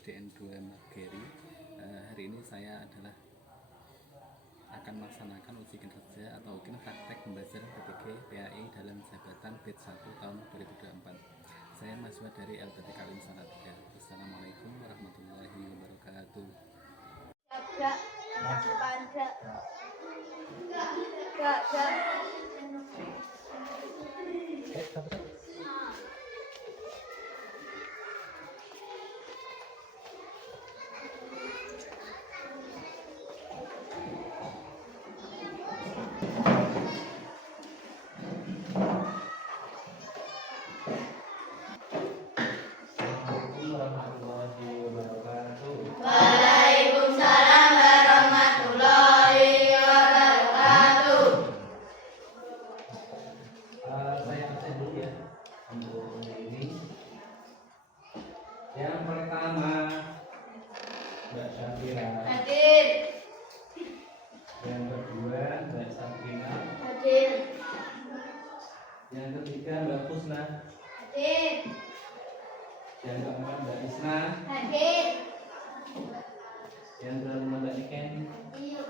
SDN 2 Mageri. Hari ini saya akan melaksanakan uji kinerja atau mungkin praktek pembelajaran PPG PAI dalam jabatan BID 1 tahun 2024. Saya mahasiswa dari LPT Kawin Salatiga. Assalamualaikum warahmatullahi wabarakatuh. Waalaikumsalam warahmatullahi wabarakatuh. Saya absen dulu ya untuk ini. Yang pertama Mbak Syafira. Hadir. Yang kedua Mbak Sabrina. Hadir. Yang ketiga Mbak Pusna. Hadir. Yang keempat Mbak Isna. Hadir. Yang kelima Mbak Niken. Hadir.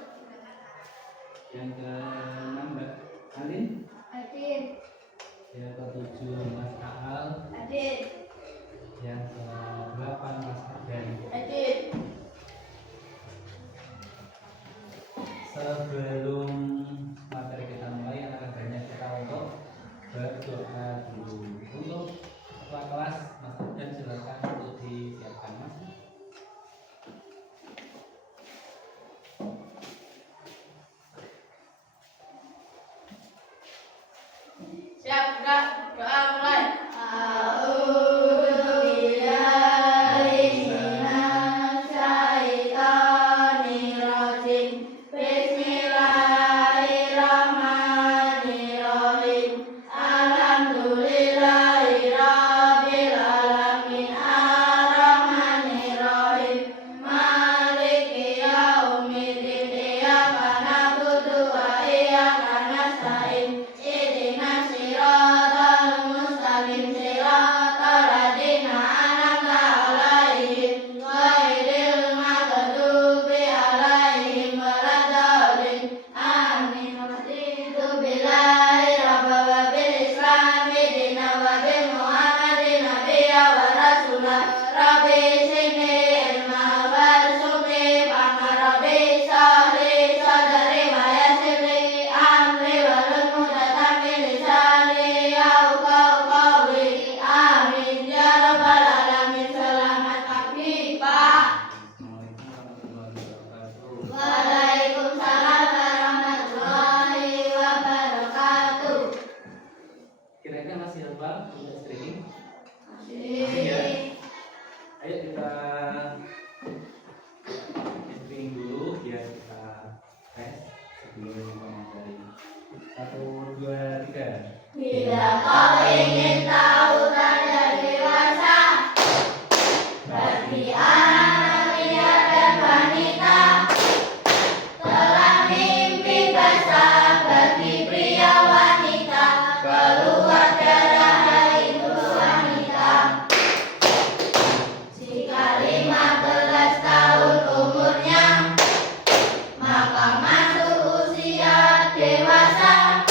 Yang keenam Mbak Alin. Hadir. Yang ketujuh Mas Aal. Hadir. Yang ke-8 Mas Ardan. Hadir. Sebelum materi kita mulai, akan banyak kita untuk berdoa dulu. Untuk ketua kelas Mas Ardan, silakan untuk disiapkan Mas. Siap, gerak, doa mulai. Waalaikumsalam warahmatullahi wabarakatuh. Kira-kira masih hafal untuk streaming? Masih. Ya. Ayo kita streaming dulu biar kita tes sebelum mengakhiri. 1, 2, 3. Bila kau ingin tahu tanda dewasa, bagi anak pria dan wanita, telah mimpi basah bagi pria wanita, keluar darah itu wanita. Jika 15 tahun umurnya, maka masuk usia dewasa.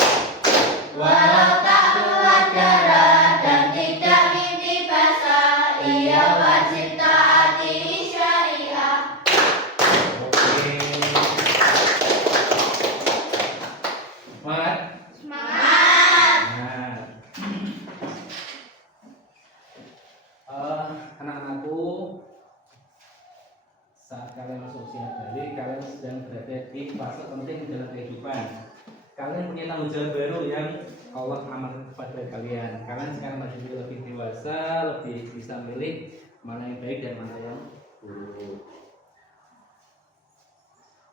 Walau tak keluar darah dan tidak mimpi basah, ia wajib taati syariah. Oke. Semangat. Semangat. Anak-anakku, saat kalian masuk usia balik, kalian sedang berada di fase penting dalam kehidupan. Kalian punya tanggung jawab baru yang Allah amanahkan kepada kalian. Kalian sekarang menjadi lebih dewasa, lebih bisa milih mana yang baik dan mana yang buruk.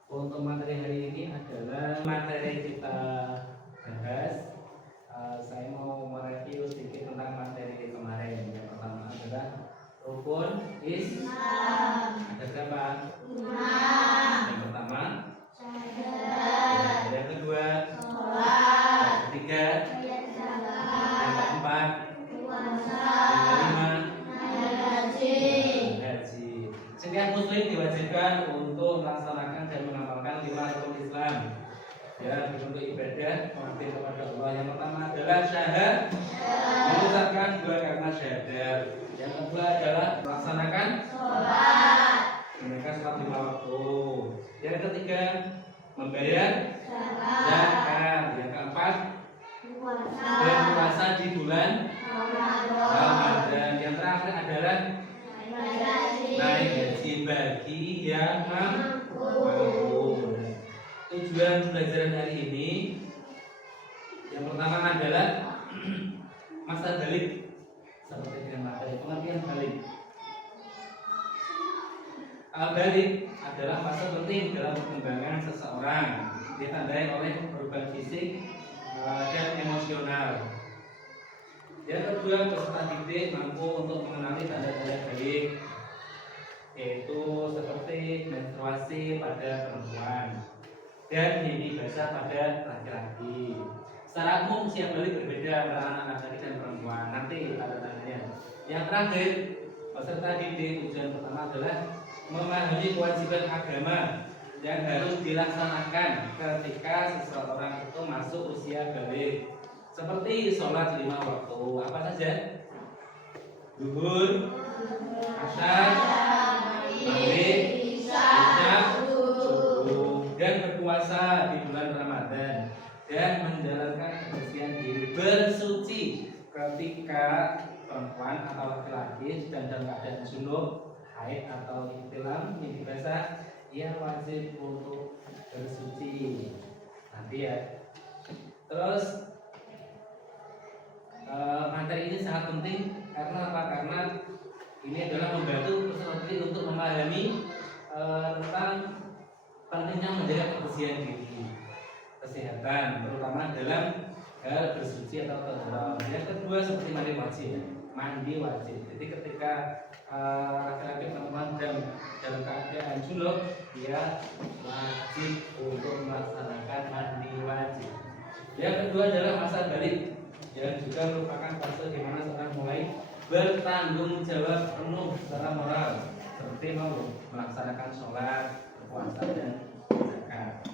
Untuk materi hari ini adalah materi kita bahas. Saya mau mereview sedikit tentang materi kemarin. Yang pertama adalah rukun Islam. Ada berapa? 5. Yang pertama. Syahadat. Yang kedua. Sholat. Yang ketiga. Ayat Yang zakat. keempat. Puasa. Yang kelima. Naik haji. Haji. berbakti kepada Allah. Yang pertama adalah syahadat, mengucapkan dua kalimat syahadat. Yang kedua adalah melaksanakan sholat, mereka sholat 5 waktu. Yang ketiga membayar zakat, zakat. Yang keempat berpuasa di bulan Ramadan. Yang terakhir adalah naik haji bagi yang mampu. Tujuan pelajaran hari ini yang pertama adalah masa balik, seperti dengan materi pengertian balik. Balik adalah fase penting dalam perkembangan seseorang, ditandai oleh perubahan fisik dan emosional. Yang kedua, peserta didik mampu untuk mengenali tanda-tanda balik, yaitu seperti menstruasi pada perempuan dan mimpi basah pada laki-laki. Secara umum usia balik berbeda antara anak laki-laki dan perempuan. Nanti tanda-tandanya. Yang terakhir, peserta didik tujuan pertama adalah memahami kewajiban agama yang harus dilaksanakan ketika seseorang itu masuk usia balik. Seperti sholat 5 waktu, apa saja? Zuhur, asar, maghrib, isya, subuh, dan berpuasa di bulan Ramadan dan menjalankan kebersihan diri bersuci ketika perempuan atau laki-laki sedang dalam keadaan junub, haid atau ihtilam, mimpi basah, ia wajib untuk bersuci. Nanti ya. Terus materi ini sangat penting karena apa? Karena ini adalah membantu peserta didik untuk memahami tentang pentingnya menjaga kebersihan diri, kesehatan, terutama dalam hal bersuci atau taharah. Yang kedua seperti mandi wajib. Jadi ketika laki-laki perempuan dalam keadaan junub, dia wajib untuk melaksanakan mandi wajib. Yang kedua adalah masa balik, yang juga merupakan fase di mana seorang mulai bertanggung jawab penuh secara moral, seperti mau melaksanakan sholat, berpuasa dan zakat.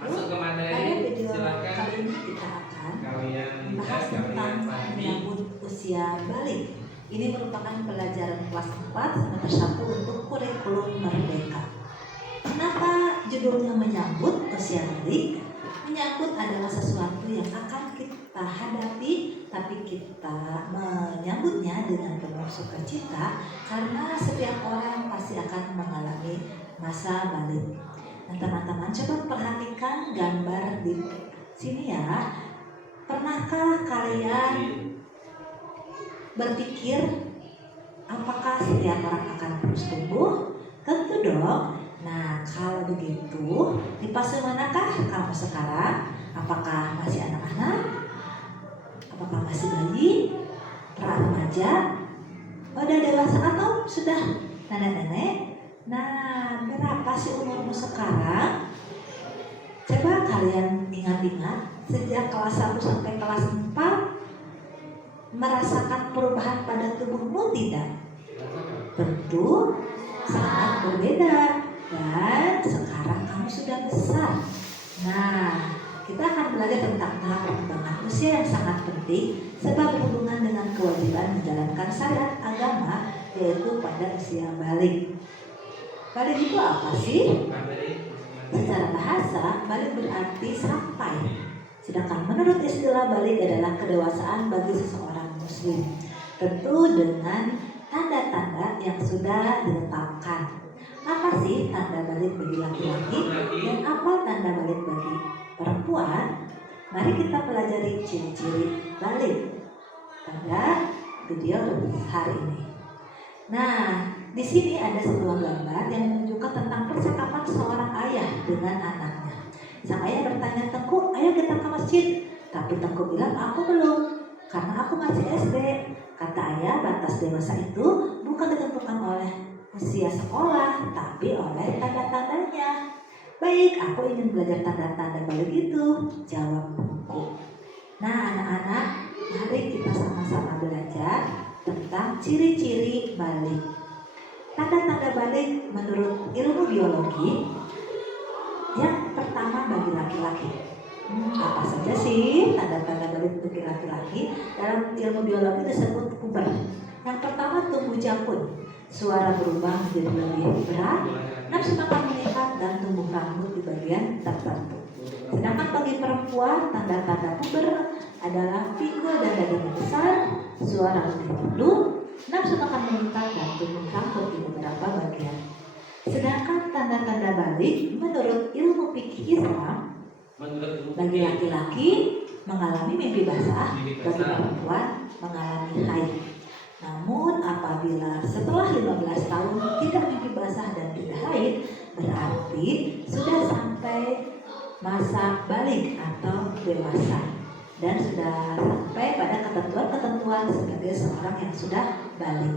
Masuk ke materi, silakan kali ini kita akan kalian bahas tentang pahami. menyambut usia balik. Ini merupakan pelajaran kelas 4 semester 1 untuk kurikulum merdeka. Kenapa judulnya menyambut usia balik? Menyambut adalah sesuatu yang akan kita hadapi, tapi kita menyambutnya dengan penuh sukacita karena setiap orang pasti akan mengalami masa balik. Nah, teman-teman coba perhatikan gambar di sini ya. Pernahkah kalian berpikir apakah setiap orang akan terus tumbuh? Tentu dong. Nah, kalau begitu, di fase manakah kamu sekarang? Apakah masih anak-anak? Apakah masih bayi? Pra-remaja? Udah dewasa atau sudah nenek-nenek? Nah, berapa sih umurmu sekarang? Coba kalian ingat-ingat, sejak kelas 1 sampai kelas 4 merasakan perubahan pada tubuhmu tidak? Tentu sangat berbeda. Dan sekarang kamu sudah besar. Nah, kita akan belajar tentang tahap perkembangan usia yang sangat penting sebab berhubungan dengan kewajiban menjalankan syariat agama, yaitu pada usia balik. Balik itu apa sih? Secara bahasa, balik berarti sampai. Sedangkan menurut istilah balik adalah kedewasaan bagi seseorang muslim, tentu dengan tanda-tanda yang sudah ditetapkan. Apa sih tanda balik bagi laki-laki dan apa tanda balik bagi perempuan? Mari kita pelajari ciri-ciri balik pada video hari ini. Nah, di sini ada sebuah gambar yang menunjukkan tentang percakapan seorang ayah dengan anaknya. Sang ayah bertanya, "Tengku, ayo kita ke masjid." Tapi Tengku bilang, "Aku belum, karena aku masih SD." Kata ayah, batas dewasa itu bukan ditentukan oleh usia sekolah, tapi oleh tanda-tandanya. "Baik, aku ingin belajar tanda-tanda balik itu," jawab Tengku. Nah, anak-anak, mari kita sama-sama belajar tentang ciri-ciri balik. Tanda-tanda balik menurut ilmu biologi, yang pertama pertama bagi laki-laki. Apa saja sih tanda-tanda balik bagi laki-laki? Dalam ilmu biologi disebut puber. Yang pertama tumbuh jangkut, suara berubah menjadi lebih berat, nafsu makan meningkat, dan tumbuh rambut di bagian tertentu. Sedangkan bagi perempuan, tanda-tanda puber adalah pinggul dan dada besar, suara lebih merdu, nafsu makan meningkat, dan tumbuh rambut di beberapa bagian. Sedangkan tanda-tanda balik menurut ilmu fikih Islam, bagi laki-laki mengalami mimpi basah, bagi perempuan mengalami haid. Namun apabila setelah 15 tahun tidak mimpi basah dan tidak haid, berarti sudah sampai masa balik atau dewasa dan sudah sampai pada ketentuan-ketentuan sebagai seorang yang sudah balik.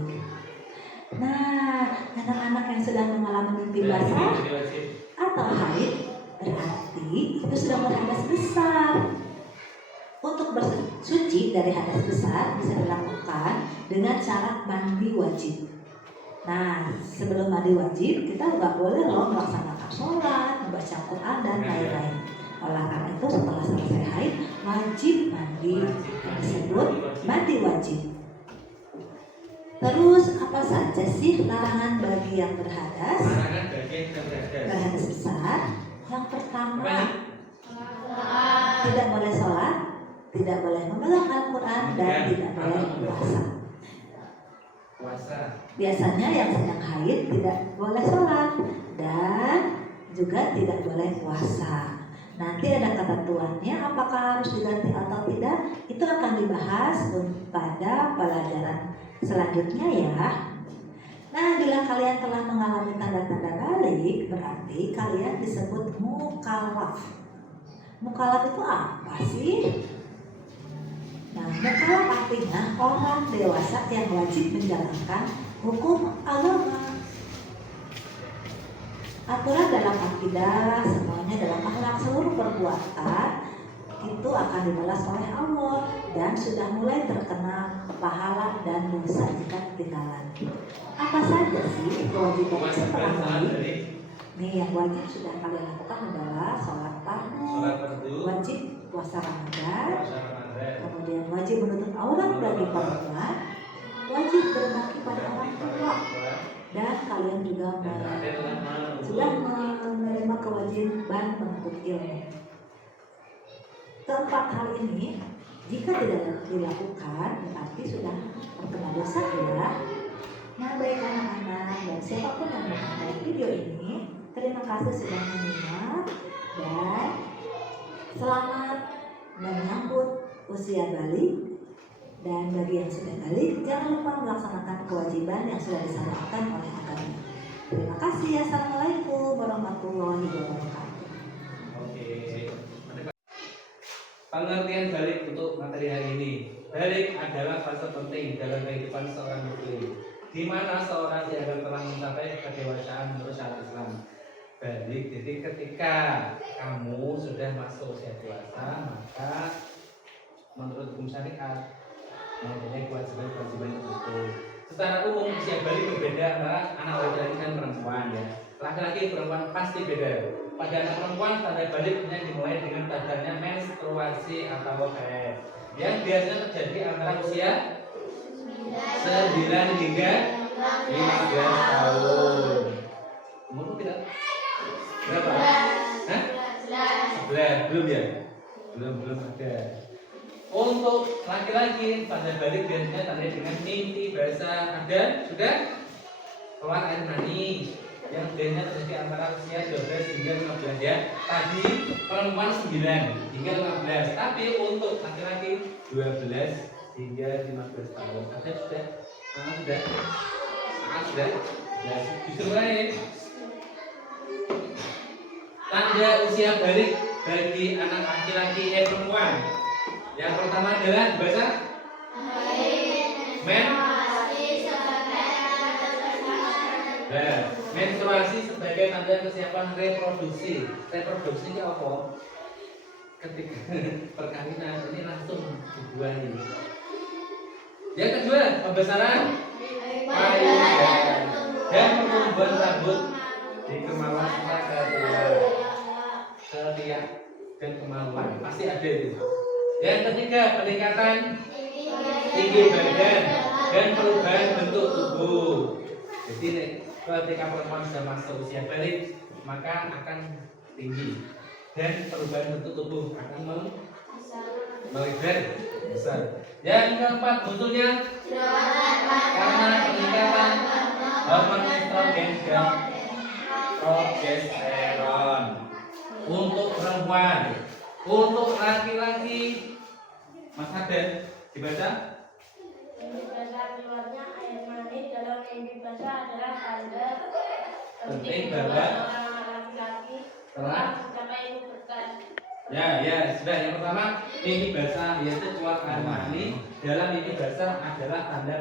Nah, anak-anak yang sedang mengalami mimpi basah atau haid berarti itu sudah berhadas besar. Untuk bersuci dari hadas besar bisa dilakukan dengan cara mandi wajib. Nah, sebelum mandi wajib kita nggak boleh loh melaksanakan sholat, membaca Quran dan lain-lain. Oleh karena itu setelah selesai haid wajib mandi, yang disebut mandi wajib. Terus apa saja sih larangan bagi yang berhadas? Berhadas besar. Yang pertama, tidak boleh sholat, tidak boleh memegang Al-Quran, dan tidak boleh puasa. Biasanya yang sedang haid tidak boleh sholat dan juga tidak boleh puasa. Nanti ada ketentuannya apakah harus diganti atau tidak. Itu akan dibahas pada pelajaran selanjutnya ya. Nah, bila kalian telah mengalami tanda-tanda balik, berarti kalian disebut mukallaf. Mukallaf itu apa sih? Nah, mukallaf artinya orang dewasa yang wajib menjalankan hukum agama. Aturan dalam akidah, semuanya dalam akhlak, seluruh perbuatan itu akan dibalas oleh Allah dan sudah mulai terkena pahala dan dosa jika ketinggalan. Apa saja sih kewajiban setelah balik? Nih, yang wajib sudah kalian lakukan adalah sholat fardu, wajib puasa Ramadan, kemudian wajib menutup aurat bagi perempuan, wajib berbakti pada orang tua, dan kalian juga sudah menerima kewajiban menuntut ilmu. Keempat hal ini jika tidak dilakukan berarti sudah terkena dosa ya. Nah, baik anak-anak dan siapapun yang menonton video ini, terima kasih sudah menyimak dan selamat menyambut usia balik. Dan bagi yang sudah balik, jangan lupa melaksanakan kewajiban yang sudah disampaikan oleh agama. Terima kasih. Assalamualaikum warahmatullahi wabarakatuh. Oke. Pengertian balik untuk materi hari ini. Balik adalah fase penting dalam kehidupan seorang muslim, di mana seorang dianggap telah mencapai kedewasaan menurut syariat Islam. Balik, jadi ketika kamu sudah masuk usia dewasa, maka menurut hukum syariat mempunyai kewajiban tertentu. Secara umum usia balik berbeda antara anak laki-laki dan perempuan ya. Laki-laki perempuan pasti beda. Pada anak perempuan tanda baliknya dimulai dengan tandanya menstruasi atau haid yang biasanya terjadi antara usia 9 hingga 15 tahun. Umurmu tidak? Berapa? Hah? 11. Belum ya? Belum ada. Untuk laki-laki tanda balik biasanya tanda dengan mimpi basah, ada sudah keluar air mani yang biasanya terjadi antara usia 12 hingga 15 ya. Tadi perempuan 9 hingga 15, tapi untuk laki-laki 12 hingga 15 tahun. Ada sudah? Sudah. Ya, justru mulai. Tanda usia balik bagi anak laki-laki perempuan. Yang pertama adalah bahasa menstruasi sebagai tanda kesiapan reproduksi. Reproduksi itu apa? Ketika perkawinan ini langsung dibuahi. Yang kedua, pembesaran payudara dan pertumbuhan rambut di kemaluan ketiga. dan kemaluan. Pasti ada itu. Yang ketiga, peningkatan tinggi badan dan perubahan bentuk tubuh. Jadi ketika perempuan sudah masuk usia balik, maka akan tinggi dan perubahan bentuk tubuh akan melebar besar. Yang keempat, munculnya karena peningkatan hormon estrogen dan progesteron untuk perempuan. Untuk laki-laki, Mas Aden dibaca. Mimpi basah keluarnya air mani dalam mimpi basah adalah tanda Penting bahwa seorang laki-laki telah mencapai pubertas. Ya, sudah. Yang pertama, mimpi basah yaitu keluar air mani dalam mimpi basah adalah tanda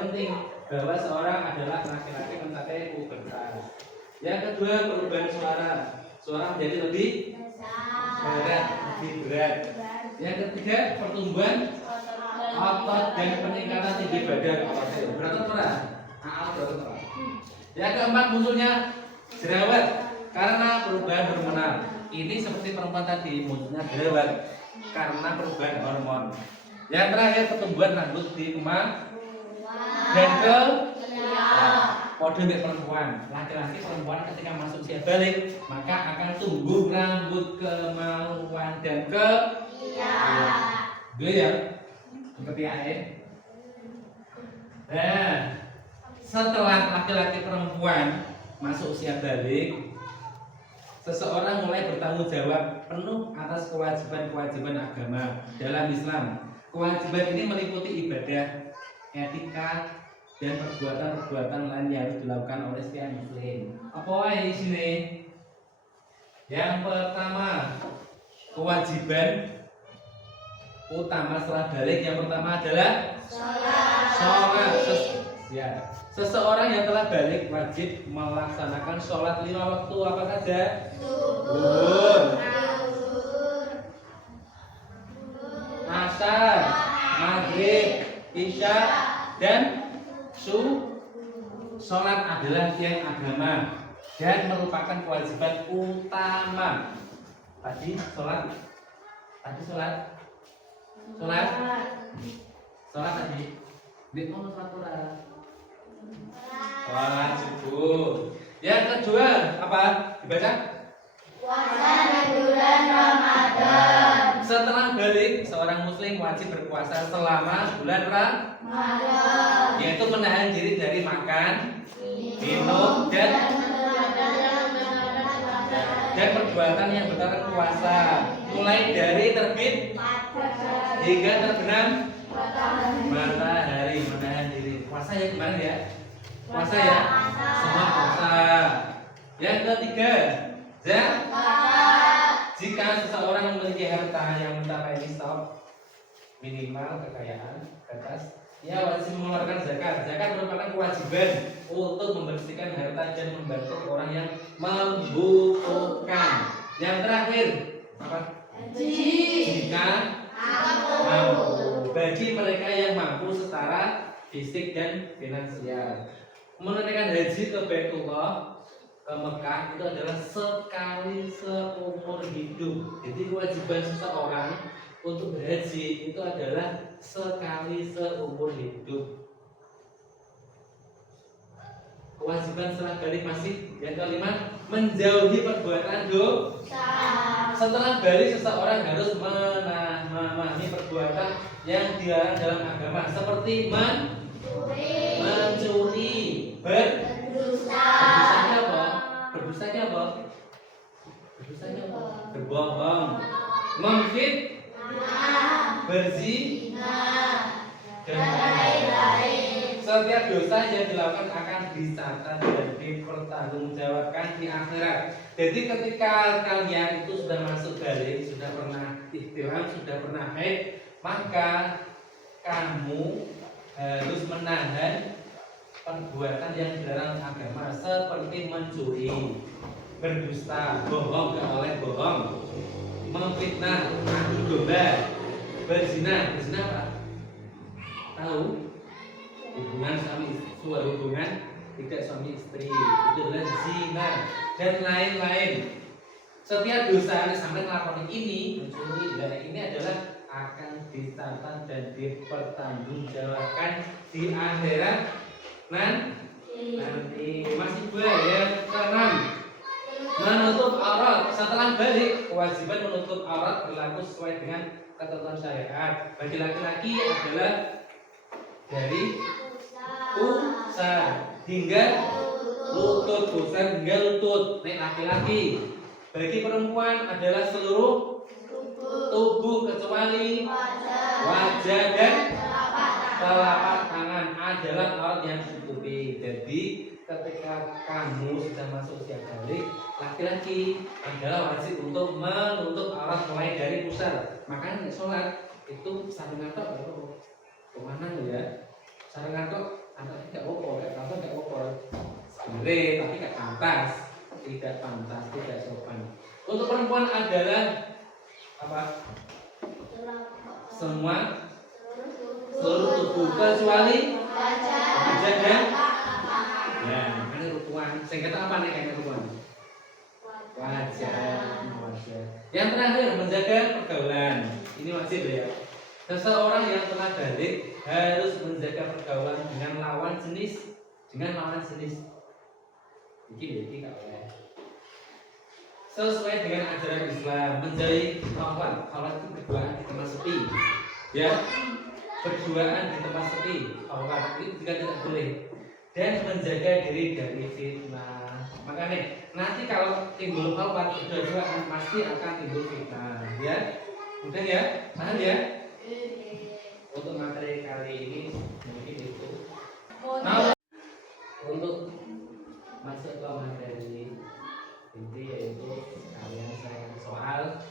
penting bahwa seorang adalah laki-laki mencapai pubertas. Yang kedua, perubahan suara menjadi lebih berat. Yang ketiga, pertumbuhan otot dan peningkatan tinggi badan. Berat berat. Yang keempat, munculnya jerawat karena perubahan hormonal. Ini seperti perempuan tadi, munculnya jerawat karena perubahan hormon. Yang terakhir, pertumbuhan rambut di kemang dan ke kode untuk perempuan. Laki-laki perempuan ketika masuk usia balik maka akan tumbuh rambut, kemaluan dan ke ya ketiaknya. Nah, setelah laki-laki perempuan masuk usia balik, seseorang mulai bertanggung jawab penuh atas kewajiban-kewajiban agama dalam Islam. Kewajiban ini meliputi ibadah, etika, dan perbuatan-perbuatan lain yang harus dilakukan oleh setiap muslim. Apa wae di sini? Yang pertama, kewajiban utama setelah balik yang pertama adalah sholat. Seseorang yang telah balik wajib melaksanakan sholat 5 waktu apa saja? Zuhur, asar, maghrib, isya, dan sholat adalah tiang agama dan merupakan kewajiban utama. Tadi sholat tadi. Sholat subuh. Yang kedua apa? Dibaca. Puasa di bulan Ramadan. Setelah balik, seorang muslim wajib berpuasa selama bulan Ramadan, yaitu menahan diri dari makan, minum, dan perbuatan yang bertolak puasa, mulai dari terbit hingga terbenam matahari. Menahan diri. Puasa ya gimana ya? Puasa ya? Semua puasa. Yang ketiga, jika seseorang memiliki harta yang mencapai nisab minimal kekayaan atas, ia wajib mengeluarkan zakat. Zakat merupakan kewajiban untuk membersihkan harta dan membantu orang yang membutuhkan. Yang terakhir apa? Jika mampu, bagi mereka yang mampu secara fisik dan finansial, menunaikan haji ke Baitullah, ke Mekah itu adalah sekali seumur hidup. Jadi kewajiban seseorang untuk berhaji itu adalah sekali seumur hidup. Kewajiban setelah balik masih yang kelima, menjauhi perbuatan dosa. Setelah balik seseorang harus memahami perbuatan yang dilarang dalam agama seperti mencuri, berdusanya apa? Berbohong, memfitnah, berzina, dan lain-lain. Setiap dosa yang dilakukan akan dicatat dan dipertanggungjawabkan di akhirat. Jadi ketika kalian itu sudah masuk balik, sudah pernah ihtilam, sudah pernah haid, maka kamu harus menahan perbuatan yang dilarang agama seperti mencuri, berdusta, bohong gak boleh bohong, memfitnah, adu domba, berzina. Berzina apa? Tahu? Hubungan tidak suami istri itu adalah zina dan lain-lain. Setiap dosa yang sampai melakukan ini, mencuri, dan ini adalah akan dicatat dan dipertanggungjawabkan di akhirat nanti. Masih yang keenam, menutup aurat. Setelah balik, kewajiban menutup aurat berlaku sesuai dengan ketentuan syariat. Bagi laki-laki adalah dari pusar hingga lutut, pusar hingga lutut. Nek laki-laki. Bagi perempuan adalah seluruh tubuh kecuali wajah dan telapak tangan adalah aurat yang ditutupi. Jadi ketika kamu sudah masuk usia balik, laki-laki adalah wajib untuk menutup aurat mulai dari pusar. Makanya sholat itu saringan tok kemana ya? Saringan tok anak tidak opor, tidak opor. Sebenarnya tapi tidak pantas, tidak sopan. Untuk perempuan adalah apa? Semua seluruh tubuh kecuali wajah dan ya, ini rukuan. Singkatan apa nih kayaknya rukuan? Wajah. Yang terakhir menjaga pergaulan. Ini wajib ya. Seseorang yang telah balik harus menjaga pergaulan dengan lawan jenis. Ini kalau sesuai dengan ajaran Islam, menjauhi lawan. Kalau itu berduaan di tempat sepi, ya, berduaan di tempat sepi, Allah itu juga tidak boleh. Dan menjaga diri dari fitnah. Makanya nanti kalau timbul khalwat berdua pasti akan timbul fitnah, ya. Mudah ya, paham ya? Untuk materi kali ini mungkin itu. Nah, untuk masuk ke materi inti yaitu kalian saya soal.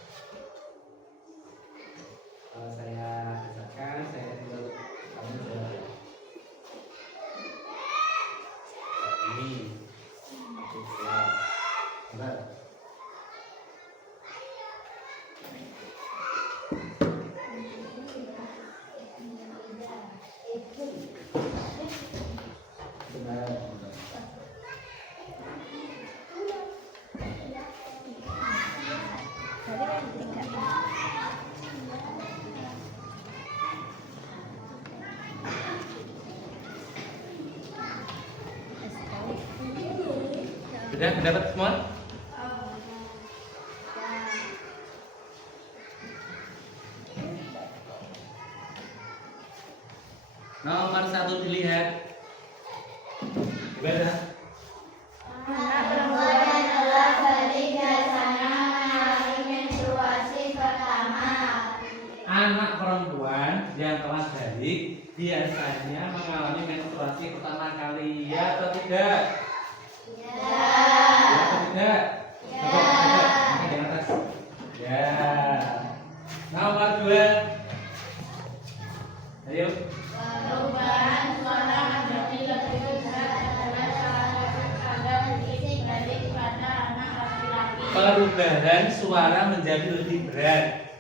Kalau saya bacakan, saya tinggal kamu jawab. Ini benar. Sudah dapat semua? Nomor 1 dilihat. Gimana? Anak perempuan yang telah balik biasanya mengalami menstruasi pertama. Anak perempuan yang telah balik biasanya mengalami menstruasi pertama kali, ya atau tidak? Tidak. Di atas. Ya. Nomor 2. Ayo. Perubahan suara menjadi lebih besar adalah salah satu tanda fisik balik pada anak laki-laki. Perubahan suara menjadi lebih berat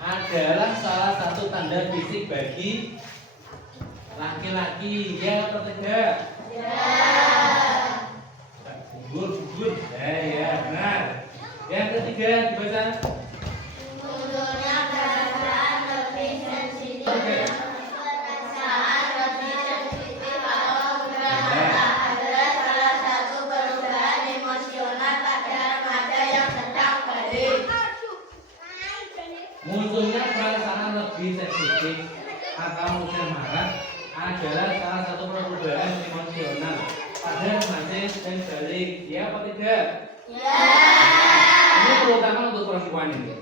adalah salah satu tanda fisik bagi laki-laki, ya atau tidak? Gugur. Ya, benar. Yang ketiga dibaca. Munculnya perasaan lebih sensitif. Perasaan lebih sensitif atau mudah adalah salah satu perubahan emosional pada remaja yang sedang balik. Munculnya perasaan lebih sensitif atau mudah marah adalah salah satu perubahan emosional pada remaja dan balik, ya apa tidak? Ya. Ini terutama untuk perempuan ini.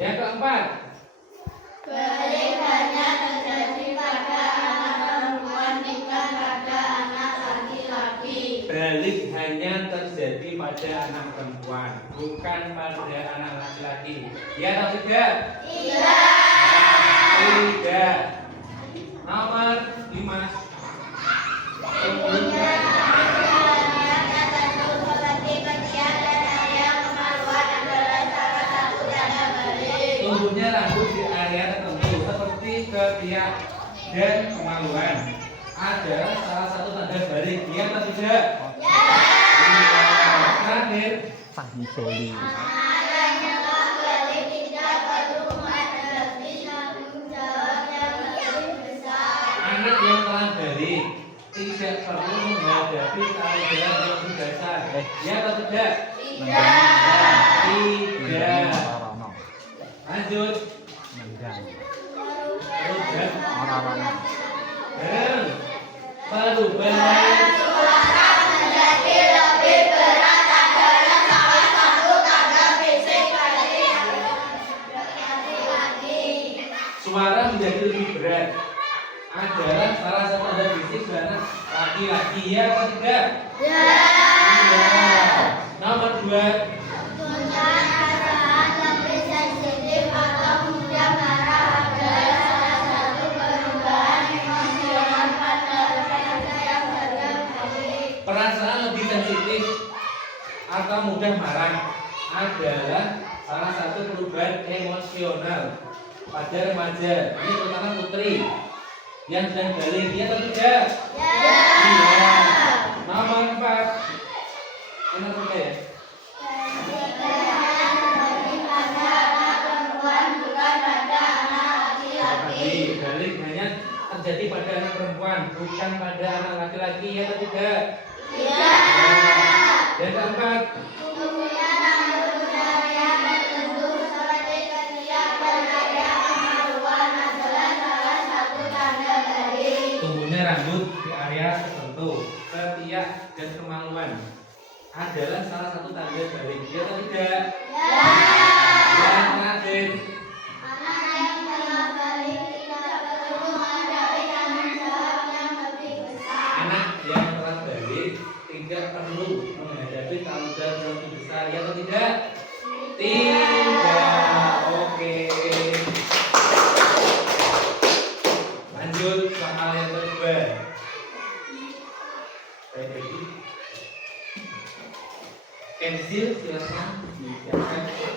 Yang keempat, Balik hanya terjadi pada anak perempuan bukan pada anak laki-laki. balik hanya terjadi pada anak perempuan, bukan pada anak laki-laki. Ya atau tidak? Tidak. Nomor 5. Tumbuhnya rambut di area tertentu seperti ketiak dan kemaluan adalah salah satu tanda balik, ya atau tidak? Terakhir, Fahmi Soli. Ya atau tidak? Tidak. Lanjut. Perubahan. Perubahan. menjadi lebih berat adalah salah satu tanda fisik dari laki-laki. Suara menjadi lebih berat adalah salah satu tanda fisik dari laki-laki. Ya atau tidak? Ya. Nomor 2. Punya perasaan lebih sensitif atau mudah marah adalah salah satu perubahan emosional pada remaja yang terjadi. Perasaan lebih sensitif atau mudah marah adalah salah satu perubahan emosional pada remaja. Ini terutama putri yang sedang balik. Ya atau tidak? Ya. Iya. Nomor 4. Nomor 3 ya. Pertikaian terjadi pada anak perempuan bukan pada anak laki-laki. Balik hanya terjadi pada anak perempuan, bukan pada anak laki-laki. Ya atau tidak? Ya. Yang keempat. Punya naluri budaya tertentu seperti kesiapan daya kemaluan adalah salah satu tanda dari. Tumbuhnya rambut di area tertentu, ketiak dan kemaluan adalah salah satu tanda balik. Ya atau tidak? Ya. Yang terakhir. Anak yang telah balik tidak perlu menghadapi tanggung jawab yang lebih besar. Anak yang telah balik tidak perlu menghadapi tanggung jawab yang lebih besar. Ya atau tidak? Tidak. Oke. Lanjut soal yang kedua. Baik lagi. Pensil silakan disiapkan. Pensil.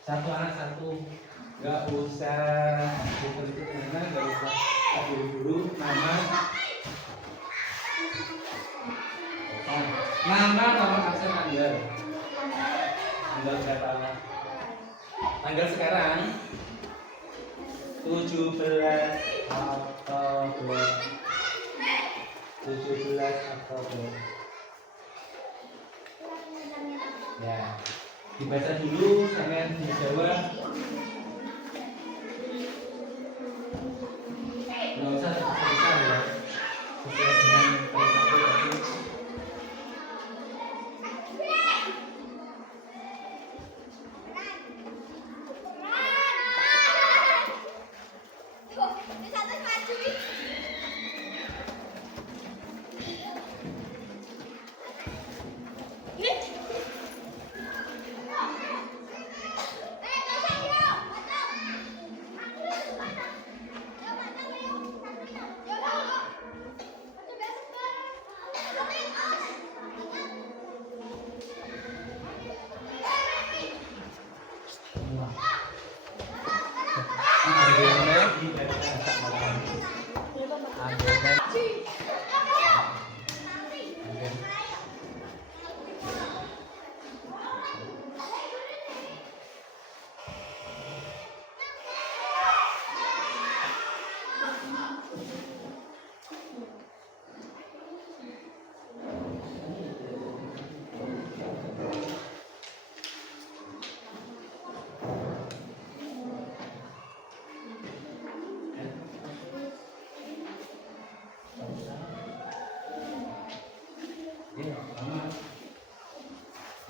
Satu anak satu, nggak usah itu karena nggak usah dulu nama nama absen tanggal berapa tanggal sekarang 17 Oktober 17 Oktober ya. Dibaca dulu, sampai dijawab. Nggak usah terpisah ya. Sesuai dengan perilaku tadi.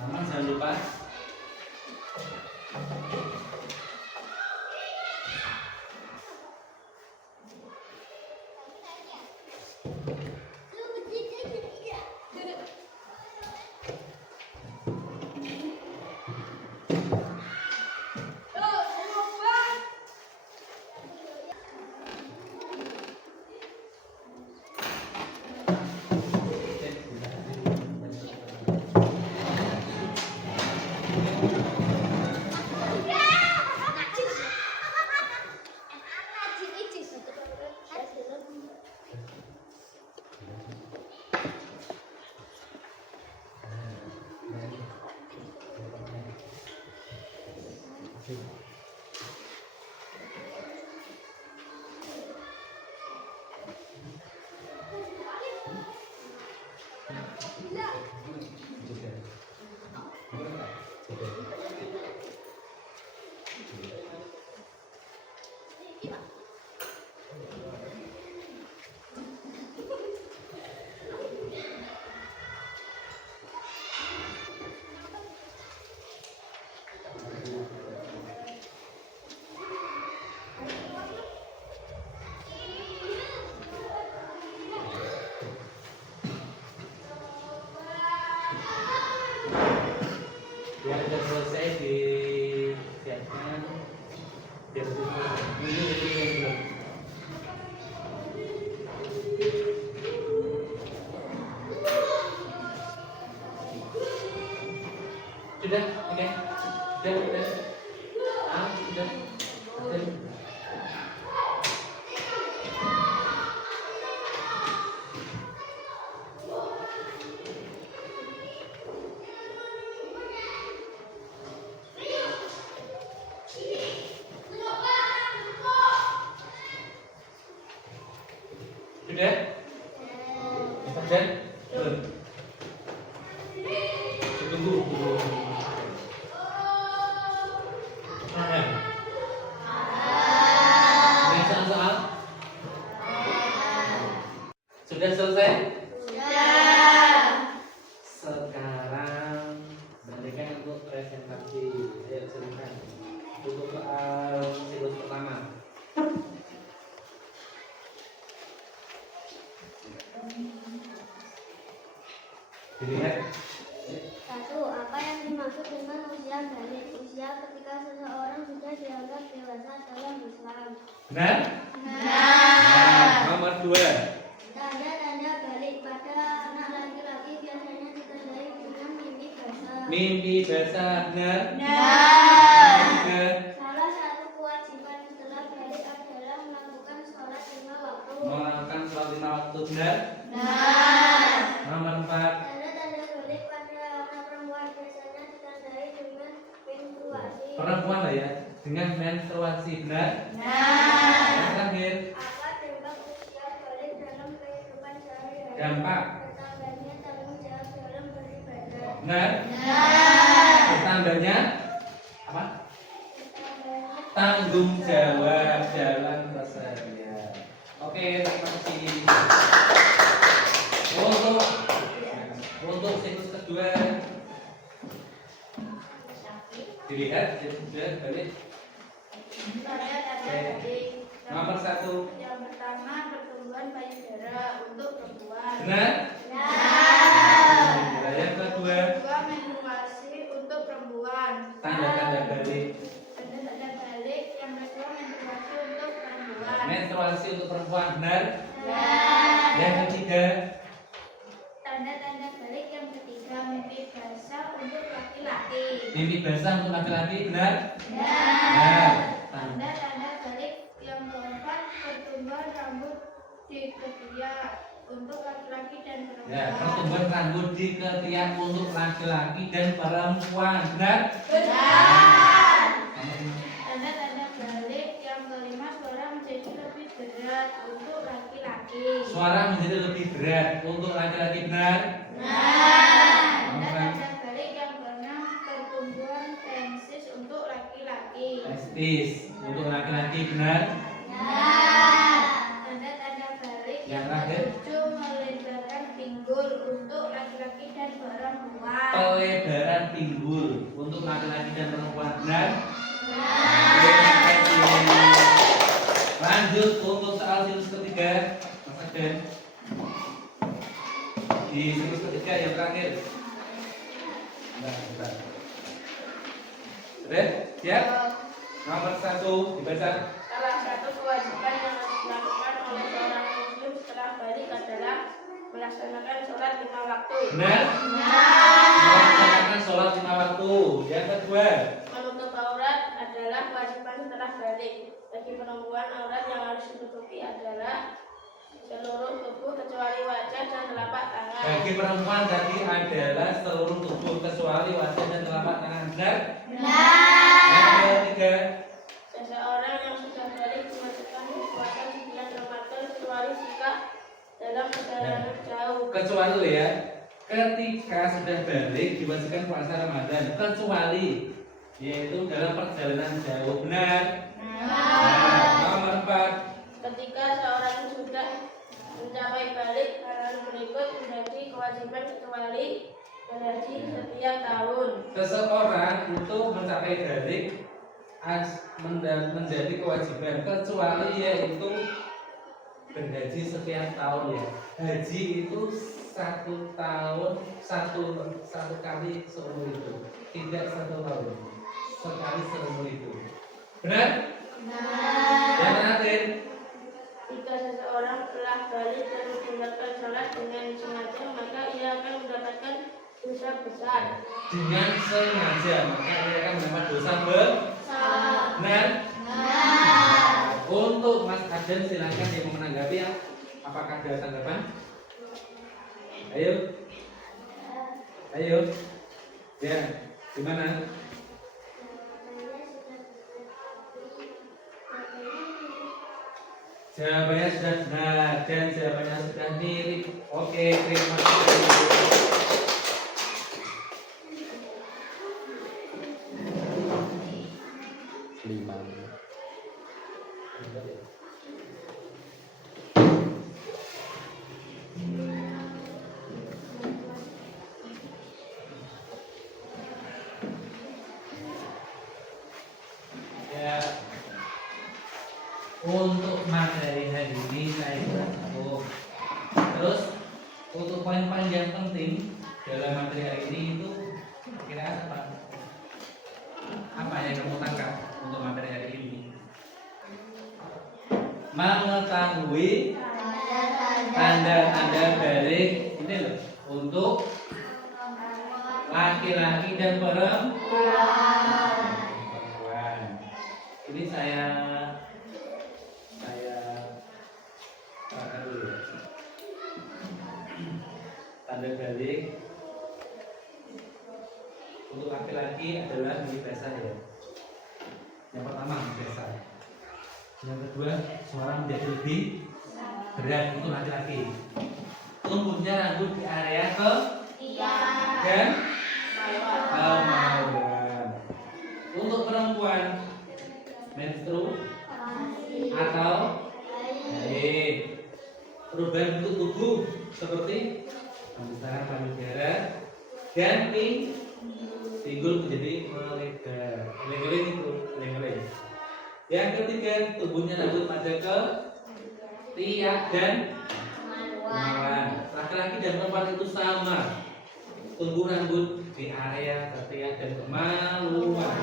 Mama jangan lupa. Yang sudah selesai disiapkan. Ini belum. Sudah, oke. Sudah. Sudah. Sudah? Sudah? Belum. Tunggu. Nah. Soal-soal? Sudah selesai? Sudah. Sekarang berikan untuk presentasi. Ayo silakan. Untuk soal siklus pertama. Dilihat. 1. Apa yang dimaksud dengan usia balik? Usia ketika seseorang sudah dianggap dewasa dalam Islam. Benar? Benar. Nomor 2. Tanda-tanda balik pada anak laki-laki biasanya ditandai dengan mimpi basah. Mimpi basah. Benar? Benar. Tiga. Salah satu kewajiban setelah balik adalah melakukan sholat 5 waktu. Melakukan sholat 5 waktu. Benar? Benar. Nomor 4. Tanda-tanda balik pada anak perempuan biasanya ditandai dengan menstruasi. Perempuan lah ya, dengan menstruasi. Benar? Benar. Yang terakhir. Apa dampak usia balik dalam kehidupan sehari-hari? Dampak. Bertambahnya tanggung jawab dalam beribadah. Benar? Benar. Bertambahnya apa? Bertambahnya Tanggung jawab dalam keseharian. Oke, terima kasih. Untuk siklus kedua dilihat sudah balik. tanda-tanda balik. Nomor 1. Yang pertama, pertumbuhan payudara untuk perempuan. Benar? Benar. Nah, yang kedua, Kedua, menstruasi untuk perempuan. tanda-tanda balik. Tanda-tanda balik. Yang kedua, menstruasi untuk perempuan. Menstruasi untuk perempuan. Benar? Benar. Yang ketiga, Tanda-tanda balik yang ketiga, mimpi basah untuk laki-laki. mimpi basah untuk laki-laki. Benar? Benar. Tanda-tanda balik yang keempat, pertumbuhan rambut di ketiak untuk laki-laki dan perempuan. Ya, pertumbuhan rambut di ketiak untuk laki-laki dan perempuan. Benar? Benar. Nomor Tanda-tanda balik yang kelima, suara menjadi lebih berat untuk laki-laki. suara menjadi lebih berat untuk laki-laki. Benar? Benar. Tanda-tanda balik yang keenam, pertumbuhan pensis untuk laki-laki. Testis untuk laki-laki. Benar? Benar. Tanda-tanda balik Yang yang terakhir. ketujuh, melebarkan pinggul untuk laki-laki dan perempuan. Pelebaran pinggul untuk laki-laki dan perempuan. Benar? Benar. Terima kasih. Lanjut untuk soal siklus ketiga. Mas Aden. Di siklus ketiga yang terakhir. Bentar. Sudah? Siap? Nomor 1 dibaca. Salah satu kewajiban yang harus dilakukan oleh seorang muslim setelah balik adalah melaksanakan sholat 5 waktu. Benar? Benar. Melaksanakan sholat 5 waktu. Yang kedua, Menutup aurat adalah kewajiban setelah balik. Bagi perempuan, aurat yang harus ditutupi adalah seluruh tubuh kecuali wajah dan telapak tangan. bagi perempuan tadi adalah seluruh tubuh kecuali wajah dan telapak tangan. Benar? Benar. Yang ketiga, sudah balik diwajibkan puasa Ramadan kecuali yaitu dalam perjalanan jauh. Benar? Nomor 4. Ketika seorang sudah mencapai balik hal berikut menjadi kewajiban kecuali berhaji setiap tahun. Seseorang itu mencapai balik menjadi kewajiban kecuali yaitu berhaji setiap tahun ya. Haji itu 1 tahun satu kali seumur hidup, tidak 1 tahun sekali seumur hidup. Benar? Yang terakhir, Jika seseorang telah balik dan meninggalkan sholat dengan sengaja, maka ia akan mendapatkan dosa besar. dengan sengaja maka dia akan mendapat dosa besar. Benar? Untuk Mas Aden silakan yang mau menanggapi ya. Apakah ada tanggapan? Ayo. Ya, gimana? Jawabannya sudah benar dan jawabannya sudah mirip. Oke, terima kasih. Ya, untuk materi hari ini saya kira cukup. Terus untuk poin-poin yang penting dalam materi hari ini itu kira apa? Apa yang kamu tangkap untuk materi hari ini? Mengetahui tanda-tanda balik ini loh untuk laki-laki dan perempuan. Ini saya dulu ya. Tanda balik untuk laki-laki adalah milik basah ya. Yang pertama basah. Yang kedua suara menjadi lebih berat untuk laki-laki. Tumbuhnya rambut di area ketiak dan kemaluan. Untuk perempuan menstruasi atau haid. Perubahan bentuk tubuh seperti pembesaran payudara dan pinggul menjadi melebar. Melebar itu melebar. Yang ketiga tubuhnya rambut pada ketiak dan kemaluan. Laki-laki dan perempuan itu sama. Tumbuh rambut di area ketiak dan kemaluan.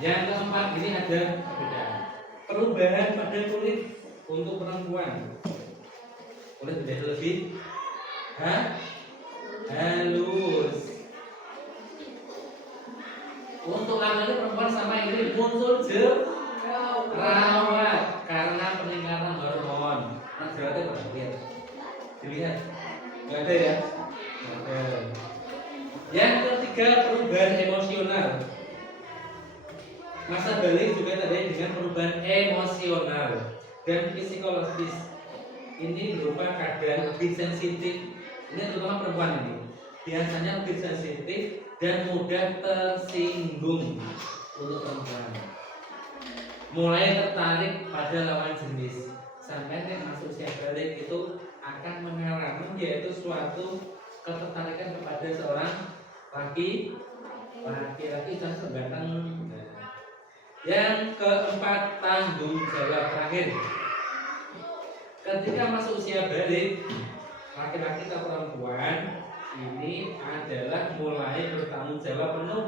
Yang keempat ini ada perbedaan. Perubahan pada kulit untuk perempuan. Kulit menjadi lebih halus. Untuk laki-laki perempuan sama ini muncul jerawat karena peningkatan hormon. Nah, jerawatnya berapa? Dilihat. Enggak ada ya? Nggak ada. Yang ketiga perubahan emosional. Masa balik juga terjadi dengan perubahan emosional dan psikologis. Ini berupa keadaan lebih sensitif. Ini terutama perempuan ini. Biasanya lebih sensitif dan mudah tersinggung untuk perempuan. Mulai tertarik pada lawan jenis. Sampai yang masuk usia balik itu akan mengalami yaitu suatu ketertarikan kepada seorang laki-laki dan sebatang. Yang keempat tanggung jawab terakhir. Ketika masuk usia balik, laki-laki atau perempuan ini adalah mulai bertanggung jawab penuh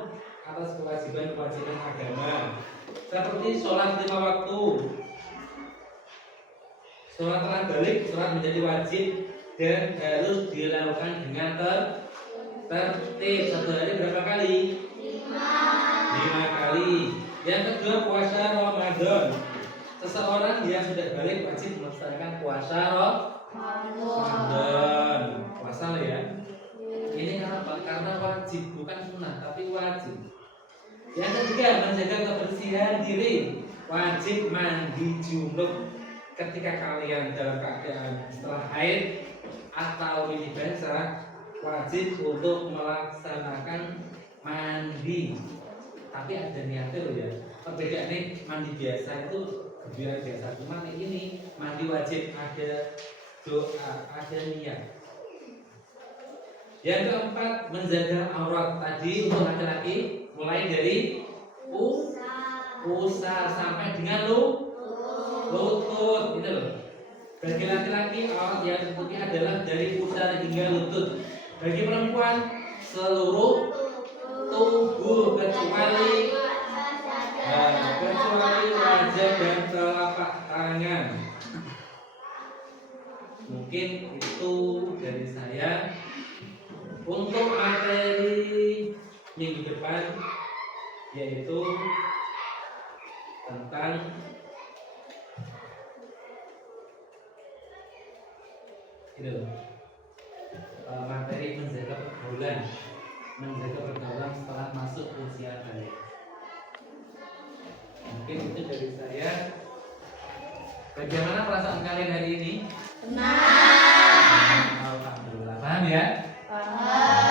atas kewajiban-kewajiban agama seperti sholat 5 waktu. Sholat telah balik, sholat menjadi wajib dan harus dilakukan dengan tertib. Satu hari berapa kali? 5 kali. Yang kedua puasa Ramadan. Seseorang yang sudah balik wajib melaksanakan puasa Ramadan. Puasa ya. Ini kenapa? Karena wajib, bukan sunnah, tapi wajib. Yang ketiga menjaga kebersihan diri. Wajib mandi junub ketika kalian dalam keadaan setelah haid atau ini basah. wajib untuk melaksanakan mandi. Tapi ada niatnya loh ya. Perbedaannya mandi biasa itu biar biasa, cuma ini mandi wajib ada doa, ada niat. Yang keempat, menjaga aurat. Tadi untuk laki-laki mulai dari pusar sampai dengan lutut, gitu loh. Bagi laki-laki aurat yang tertutupi adalah dari pusar hingga lutut. Bagi perempuan seluruh tubuh kecuali wajah dan telapak tangan. Mungkin itu dari saya. Untuk materi minggu depan yaitu tentang materi menjaga pergaulan setelah masuk usia kalian. Mungkin itu dari saya. Bagaimana perasaan kalian hari ini? Tenang. Alhamdulillah, paham ya? Paham.